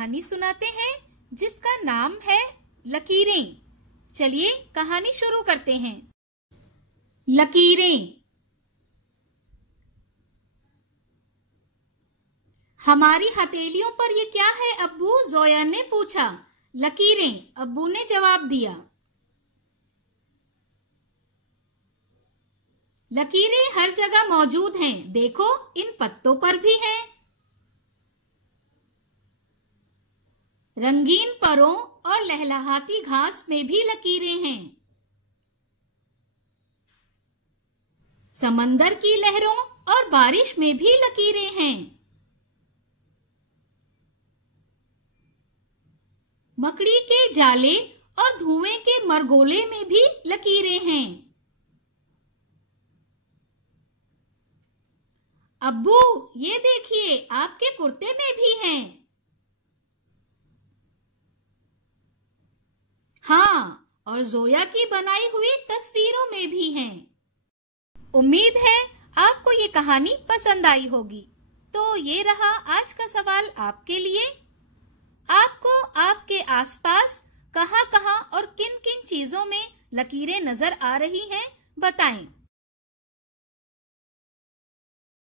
कहानी सुनाते हैं जिसका नाम है लकीरें। चलिए कहानी शुरू करते हैं। लकीरें। हमारी हथेलियों पर ये क्या है अब्बू? जोया ने पूछा। लकीरें, अब्बू ने जवाब दिया। लकीरें हर जगह मौजूद हैं, देखो इन पत्तों पर भी हैं। रंगीन परों और लहलहाती घास में भी लकीरें हैं। समंदर की लहरों और बारिश में भी लकीरें हैं। मकड़ी के जाले और धुएं के मरगोले में भी लकीरें हैं। अब्बू, ये देखिए आपके कुर्ते में भी हैं। हाँ, और जोया की बनाई हुई तस्वीरों में भी हैं। उम्मीद है आपको ये कहानी पसंद आई होगी। तो ये रहा आज का सवाल आपके लिए। आपको आपके आसपास कहाँ-कहाँ और किन-किन चीजों में लकीरें नजर आ रही हैं, बताएं।